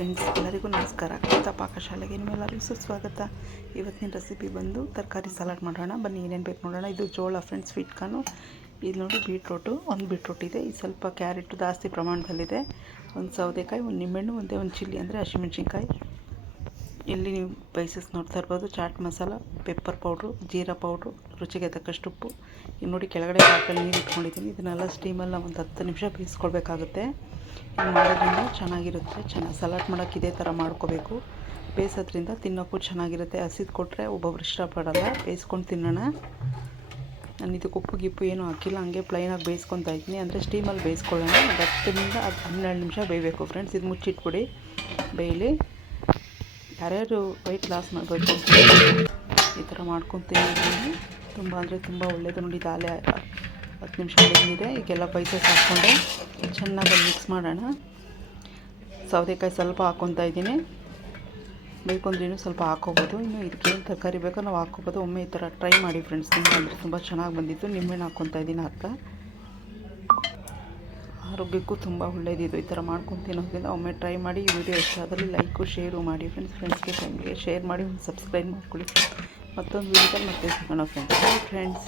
Friends, ಎಲ್ಲರಿಗೂ ನಮಸ್ಕಾರ. ಕವಿತಾ ಪಾಕಶಾಲೆಗೆ ನಿಮ್ಮೆಲ್ಲರಿಗೂ ಸುಸ್ವಾಗತ. ಇವತ್ತಿನ ರೆಸಿಪಿ ಬಂದು ತರಕಾರಿ ಸಲಾಡ್ ಮಾಡೋಣ. ಬನ್ನಿ ಏನೇನು ಬೇಕು ನೋಡೋಣ. ಇದು ಜೋಳ ಫ್ರೆಂಡ್ಸ್, ಸ್ವೀಟ್ ಕಾರ್ನು. ಇದು ನೋಡಿ ಬೀಟ್ರೋಟು, ಒಂದು ಬೀಟ್ರೋಟ್ ಇದೆ. ಇದು ಸ್ವಲ್ಪ ಕ್ಯಾರೆಟು ಜಾಸ್ತಿ ಪ್ರಮಾಣದಲ್ಲಿದೆ. ಒಂದು ಸೌತೆಕಾಯಿ, ಒಂದು ನಿಂಬೆಹಣ್ಣು, ಒಂದು ಚಿಲ್ಲಿ ಅಂದರೆ ಹಸಿಮೆಣ್ಸಿನ್ಕಾಯಿ. ಇಲ್ಲಿ ನೀವು ಸ್ಪೈಸಸ್ ನೋಡ್ತಾ ಇರ್ಬೋದು. ಚಾಟ್ ಮಸಾಲ, ಪೆಪ್ಪರ್ ಪೌಡ್ರು, ಜೀರಾ ಪೌಡ್ರು, ರುಚಿಗೆ ತಕ್ಕಷ್ಟು ಉಪ್ಪು. ಈಗ ನೋಡಿ ಕೆಳಗಡೆ ಬಾಟಲ್ಲಿ ನೀರು ಇಟ್ಕೊಂಡಿದ್ದೀನಿ. ಇದನ್ನೆಲ್ಲ ಸ್ಟೀಮಲ್ಲಿ ಒಂದು 10 ನಿಮಿಷ ಬೇಯಿಸ್ಕೊಳ್ಬೇಕಾಗುತ್ತೆ. ಇದು ಮಾಡೋದ್ರಿಂದ ಚೆನ್ನಾಗಿರುತ್ತೆ. ಸಲಾಡ್ ಮಾಡೋಕ್ಕೆ ಇದೇ ಥರ ಮಾಡ್ಕೋಬೇಕು. ಬೇಯಿಸೋದ್ರಿಂದ ತಿನ್ನೋಕ್ಕೂ ಚೆನ್ನಾಗಿರುತ್ತೆ. ಹಸಿದು ಕೊಟ್ಟರೆ ಒಬ್ಬೊಬ್ರು ಇಷ್ಟಪಡೋಲ್ಲ. ಬೇಯಿಸ್ಕೊಂಡು ತಿನ್ನೋಣ. ನಾನು ಇದಕ್ಕೆ ಉಪ್ಪು ಗಿಪ್ಪು ಏನೂ ಹಾಕಿಲ್ಲ, ಹಂಗೆ ಪ್ಲೈನಾಗಿ ಬೇಯಿಸ್ಕೊತಾ ಇದ್ದೀನಿ. ಅಂದರೆ ಸ್ಟೀಮಲ್ಲಿ ಬೇಯಿಸ್ಕೊಳ್ಳೋಣ. 10ರಿಂದ 12 ನಿಮಿಷ ಬೇಯಬೇಕು ಫ್ರೆಂಡ್ಸ್. ಇದು ಮುಚ್ಚಿಟ್ಬಿಡಿ, ಬೇಯಲಿ. ಯಾರ್ಯಾರು ವೆಯ್ಟ್ ಲಾಸ್ ಮಾಡಬೇಕು ಈ ಥರ ಮಾಡ್ಕೊಂಡು ತಿನ್ನೋದ್ರಿಂದ ತುಂಬ ಅಂದರೆ ತುಂಬ ಒಳ್ಳೆಯದು. ನೋಡಿ ದಾಲೆ 10 ನಿಮಿಷ ಬೆಂದಿದೆ. ಈಗೆಲ್ಲ ಸ್ಪೈಸಸ್ ಹಾಕ್ಕೊಂಡು ಚೆನ್ನಾಗಿ ಮಿಕ್ಸ್ ಮಾಡೋಣ. ಸೌತೆಕಾಯಿ ಸ್ವಲ್ಪ ಹಾಕ್ಕೊತಾ ಇದ್ದೀನಿ. ಬೇಕು ಅಂದ್ರೆ ಇನ್ನೂ ಸ್ವಲ್ಪ ಹಾಕ್ಕೋಬೋದು. ಇನ್ನು ಇದಕ್ಕೇನು ತರಕಾರಿ ಬೇಕೋ ನಾವು ಹಾಕ್ಕೋಬೋದು. ಒಮ್ಮೆ ಈ ಥರ ಟ್ರೈ ಮಾಡಿ ಫ್ರೆಂಡ್ಸ್. ತುಂಬ ಅಂದರೆ ತುಂಬ ಚೆನ್ನಾಗಿ ಬಂದಿತ್ತು. ನಿಂಬೆಹಣ್ಣು ಹಾಕ್ಕೊತಾ ಇದ್ದೀನಿ. ಆರೋಗ್ಯಕ್ಕೂ ತುಂಬ ಒಳ್ಳೆಯದಿದು. ಈ ಥರ ಮಾಡ್ಕೊಂಡು ತಿನ್ನೋದ್ರಿಂದ ಒಮ್ಮೆ ಟ್ರೈ ಮಾಡಿ. ಈ ವಿಡಿಯೋ ಇಷ್ಟ ಆದಲ್ಲಿ ಲೈಕು ಶೇರು ಮಾಡಿ ಫ್ರೆಂಡ್ಸ್ಗೆ ಫ್ಯಾಮಿಲಿಗೆ ಶೇರ್ ಮಾಡಿ. ಒಂದು ಸಬ್ಸ್ಕ್ರೈಬ್ ಮಾಡ್ಕೊಳ್ಳಿ. ಮತ್ತೊಂದು ವಿಡಿಯೋದಲ್ಲಿ ಮತ್ತೆ ಸಿಗೋಣ ಫ್ರೆಂಡ್ಸ್.